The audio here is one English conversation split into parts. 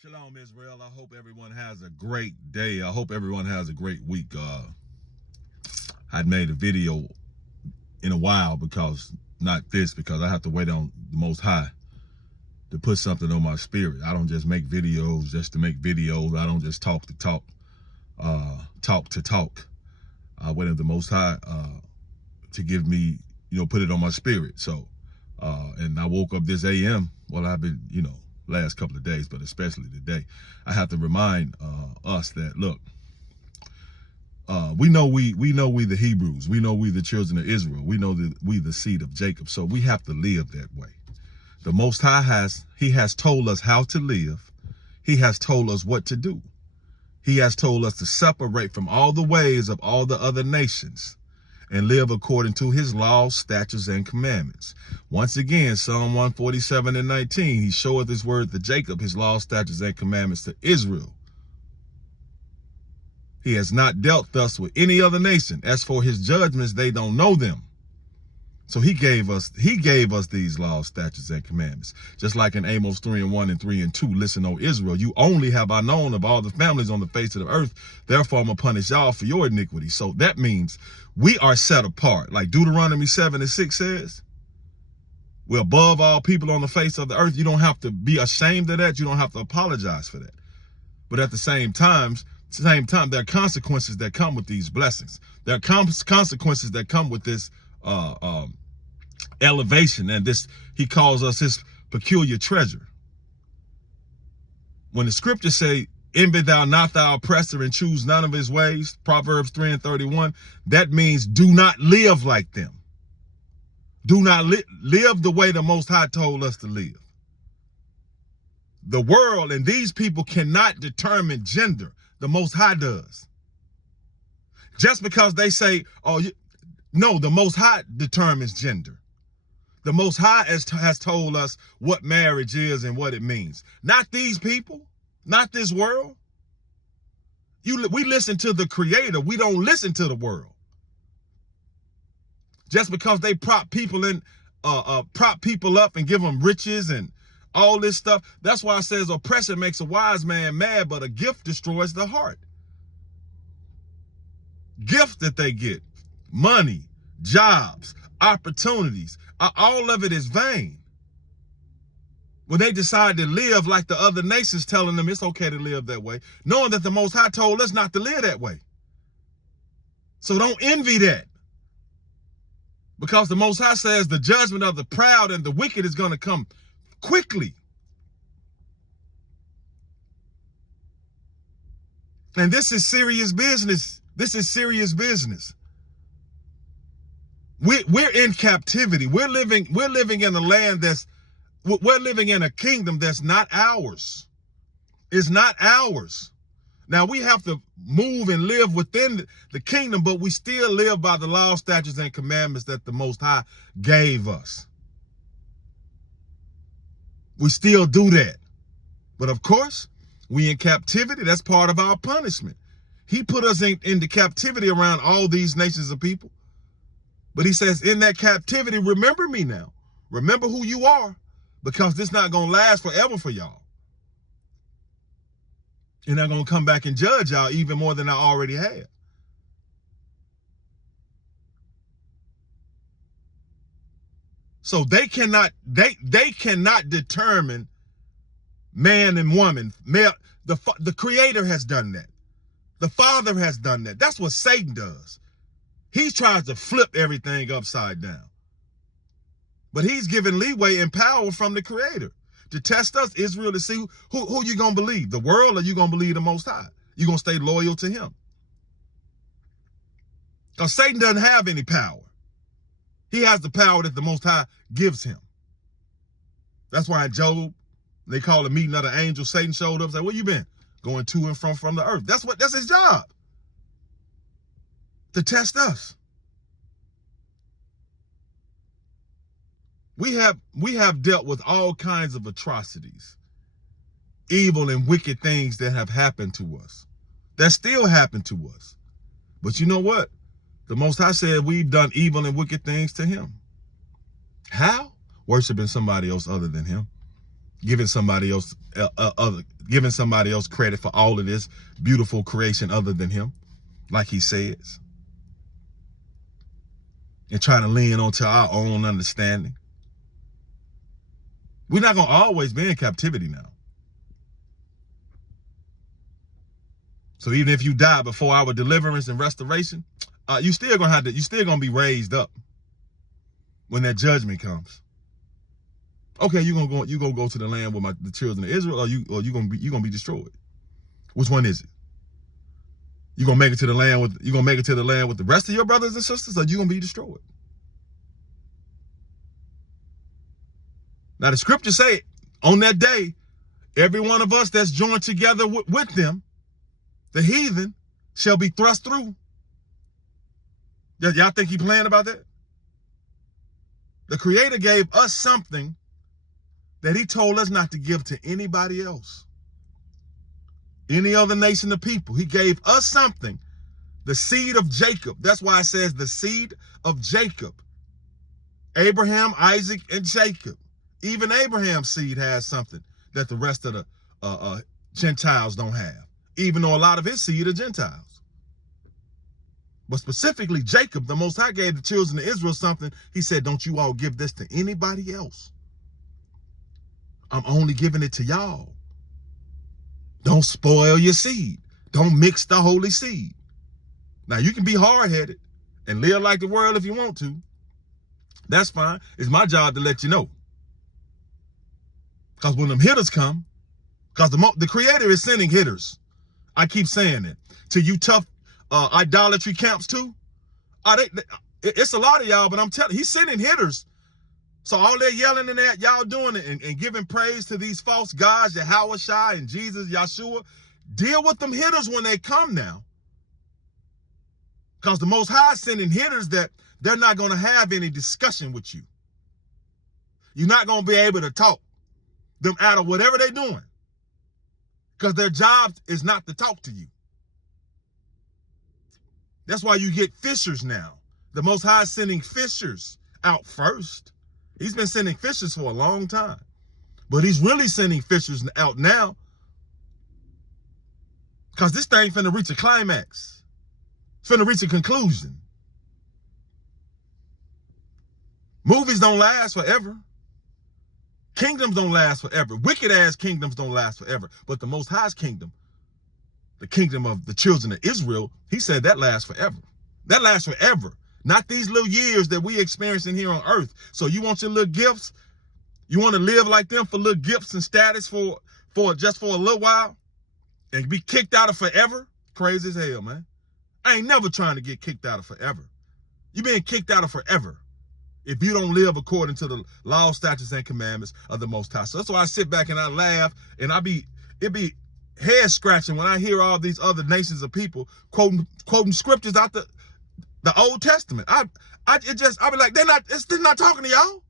Shalom, Israel. I hope everyone has a great day. I hope everyone has a great week. I'd made a video in a while because I have to wait on the Most High to put something on my spirit. I don't just make videos just to make videos. I don't just talk to talk, talk to talk. I wait on the Most High to give me, put it on my spirit. So, and I woke up this AM. Well, I've been, last couple of days, but especially today, I have to remind us that, look, we know we the Hebrews, we know we the children of Israel, we know that we the seed of Jacob, so we have to live that way. The Most High has told us how to live. He has told us what to do. He has told us to separate from all the ways of all the other nations and live according to his laws, statutes, and commandments. Once again, Psalm 147:19, he showeth his word to Jacob, his laws, statutes, and commandments to Israel. He has not dealt thus with any other nation. As for his judgments, they don't know them. So he gave us these laws, statutes, and commandments. Just like in Amos 3:1 and 3:2, listen, O Israel, you only have I known of all the families on the face of the earth. Therefore, I'm going to punish y'all for your iniquity. So that means we are set apart. Like Deuteronomy 7:6 says, we're above all people on the face of the earth. You don't have to be ashamed of that. You don't have to apologize for that. But at the same time, there are consequences that come with these blessings. There are consequences that come with this elevation, and this, he calls us his peculiar treasure. When the scriptures say, envy thou not thy oppressor and choose none of his ways, Proverbs 3:31, that means do not live like them. Do not live the way the Most High told us to live. The world and these people cannot determine gender. The Most High does. Just because they say, no, the Most High determines gender. The Most High has told us what marriage is and what it means. Not these people, not this world. We listen to the Creator. We don't listen to the world. Just because they prop people up and give them riches and all this stuff. That's why it says oppression makes a wise man mad, but a gift destroys the heart. Gifts that they get, money, jobs, opportunities, all of it is vain. When they decide to live like the other nations telling them it's okay to live that way, knowing that the Most High told us not to live that way. So don't envy that. Because the Most High says the judgment of the proud and the wicked is going to come quickly. And this is serious business. This is serious business. We're in captivity. We're living in a land we're living in a kingdom that's not ours. It's not ours. Now we have to move and live within the kingdom, but we still live by the law, statutes, and commandments that the Most High gave us. We still do that. But of course, we in captivity. That's part of our punishment. He put us into captivity around all these nations of people. But he says, in that captivity, remember me now. Remember who you are, because this not going to last forever for y'all. And I'm going to come back and judge y'all even more than I already have. So they cannot determine man and woman. The Creator has done that. The Father has done that. That's what Satan does. He tries to flip everything upside down. But he's given leeway and power from the Creator to test us, Israel, to see who you going to believe, the world, or you going to believe the Most High? You going to stay loyal to him? Because Satan doesn't have any power. He has the power that the Most High gives him. That's why in Job, they call a meeting of the angels. Satan showed up and said, where you been? Going to and from the earth. That's his job. To test us. We have dealt with all kinds of atrocities, evil and wicked things that have happened to us, that still happen to us. But you know what? The Most High said we've done evil and wicked things to him. How? Worshiping somebody else other than him. Giving somebody else giving somebody else credit for all of this beautiful creation other than him, like he says, and trying to lean onto our own understanding. We're not going to always be in captivity now. So even if you die before our deliverance and restoration, you still gonna be raised up when that judgment comes. Okay, you gonna go to the land with the children of Israel, or you gonna be destroyed. Which one is it? You gonna make it to the land with the rest of your brothers and sisters, or you gonna be destroyed? Now the scriptures say, on that day, every one of us that's joined together with them, the heathen, shall be thrust through. Y'all think he playing about that? The Creator gave us something that he told us not to give to anybody else, any other nation of people. He gave us something, the seed of Jacob. That's why it says the seed of Jacob. Abraham, Isaac, and Jacob. Even Abraham's seed has something that the rest of the Gentiles don't have, even though a lot of his seed are Gentiles. But specifically Jacob, the Most High gave the children of Israel something. He said, don't you all give this to anybody else. I'm only giving it to y'all. Don't spoil your seed. Don't mix the holy seed. Now, you can be hard-headed and live like the world if you want to. That's fine. It's my job to let you know. Because when them hitters come, because the Creator is sending hitters. I keep saying it. To you tough idolatry camps too. It's a lot of y'all, but I'm telling you, he's sending hitters. So all they're yelling and that, y'all doing it and giving praise to these false gods, Yahweh and Jesus, Yahshua. Deal with them hitters when they come now. Because the Most High is sending hitters that they're not going to have any discussion with you. You're not going to be able to talk them out of whatever they're doing. Because their job is not to talk to you. That's why you get fishers now. The Most High is sending fishers out first. He's been sending fishers for a long time. But he's really sending fishers out now because this thing finna reach a climax. It's finna reach a conclusion. Movies don't last forever. Kingdoms don't last forever. Wicked-ass kingdoms don't last forever. But the Most High's kingdom, the kingdom of the children of Israel, he said that lasts forever. That lasts forever. Not these little years that we experiencing here on earth. So you want your little gifts? You want to live like them for little gifts and status for just for a little while? And be kicked out of forever? Crazy as hell, man. I ain't never trying to get kicked out of forever. You being kicked out of forever if you don't live according to the law, statutes, and commandments of the Most High. So that's why I sit back and I laugh, and it be head scratching when I hear all these other nations of people quoting scriptures out the Old Testament. I be like, they're not talking to y'all.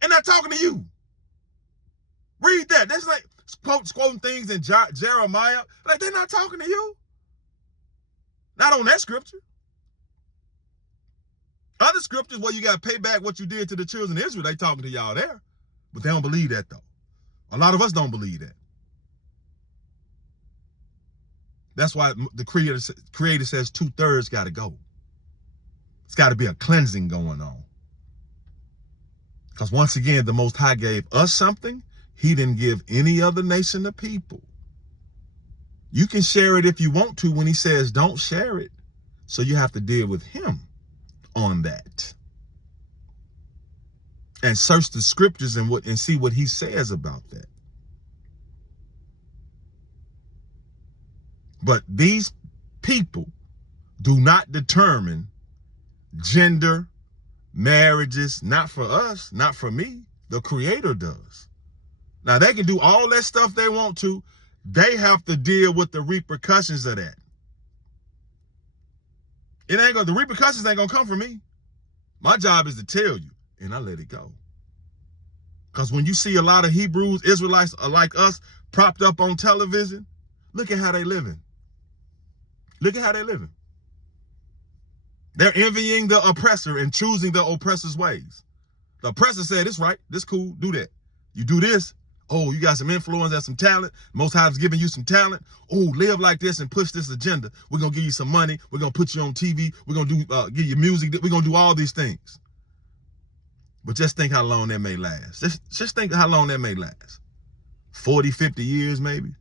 They're not talking to you. Read that. That's like quoting things in Jeremiah. Like, they're not talking to you. Not on that scripture. Other scriptures where you got to pay back what you did to the children of Israel, they talking to y'all there. But they don't believe that, though. A lot of us don't believe that. That's why the Creator says 2/3 got to go. It's got to be a cleansing going on. Because once again, the Most High gave us something he didn't give any other nation of people. You can share it if you want to when he says don't share it. So you have to deal with him on that. And search the scriptures and see what he says about that. But these people do not determine gender, marriages, not for us, not for me. The Creator does. Now, they can do all that stuff they want to. They have to deal with the repercussions of that. The repercussions ain't gonna come from me. My job is to tell you, and I let it go. Because when you see a lot of Hebrews, Israelites like us, propped up on television, look at how they living. Look at how they living. They're envying the oppressor and choosing the oppressor's ways. The oppressor said, it's right, this cool, do that. You do this, Oh, you got some influence and some talent. Most High's giving you some talent. Oh, live like this and push this agenda. We're going to give you some money. We're going to put you on TV. We're going to give you music. We're going to do all these things. But just think how long that may last. Just think how long that may last. 40, 50 years maybe.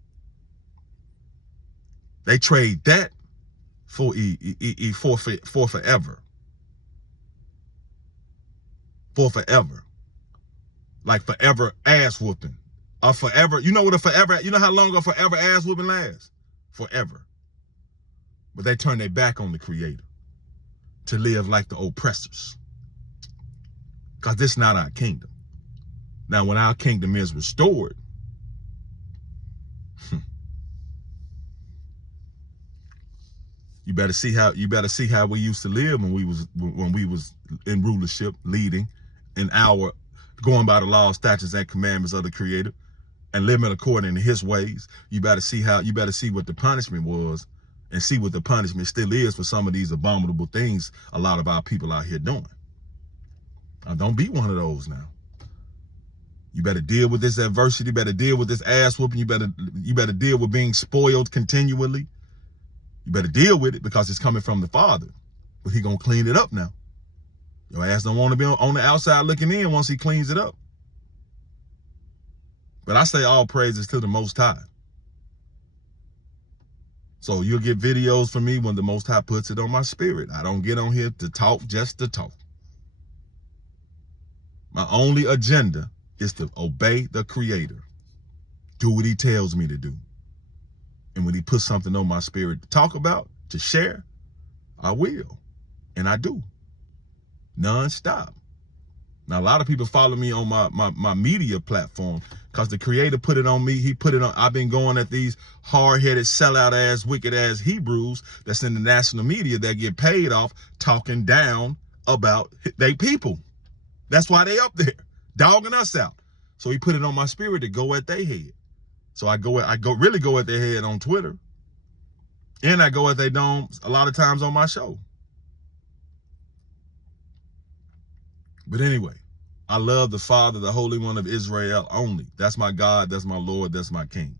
They trade that for forever. For forever. Like forever ass whooping. A forever, you know what a forever, you know how long a forever ass whooping lasts? Forever. But they turn their back on the Creator to live like the oppressors. Because this is not our kingdom. Now, when our kingdom is restored, you better see how we used to live when we was in rulership, leading in our going by the laws, statutes, and commandments of the Creator, and living according to His ways. You better see what the punishment was, and see what the punishment still is for some of these abominable things a lot of our people out here doing. Now, don't be one of those now. You better deal with this adversity. You better deal with this ass whooping. You better deal with being spoiled continually. You better deal with it because it's coming from the Father. But He gonna clean it up now. Your ass don't want to be on the outside looking in once He cleans it up. But I say all praises to the Most High. So you'll get videos from me when the Most High puts it on my spirit. I don't get on here to talk just to talk. My only agenda is to obey the Creator. Do what He tells me to do. And when He puts something on my spirit to talk about, to share, I will. And I do. Non-stop. Now, a lot of people follow me on my media platform because the Creator put it on me. He put it on. I've been going at these hard-headed, sellout-ass, wicked-ass Hebrews that's in the national media that get paid off talking down about they people. That's why they up there, dogging us out. So He put it on my spirit to go at their head. So I really go at their head on Twitter. And I go at their domes a lot of times on my show. But anyway, I love the Father, the Holy One of Israel only. That's my God, that's my Lord, that's my King.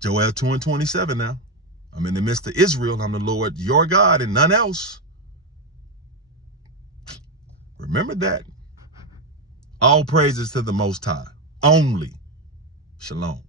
Joel 2:27 now. I'm in the midst of Israel. I'm the Lord, your God, and none else. Remember that. All praises to the Most High. Only. Shalom.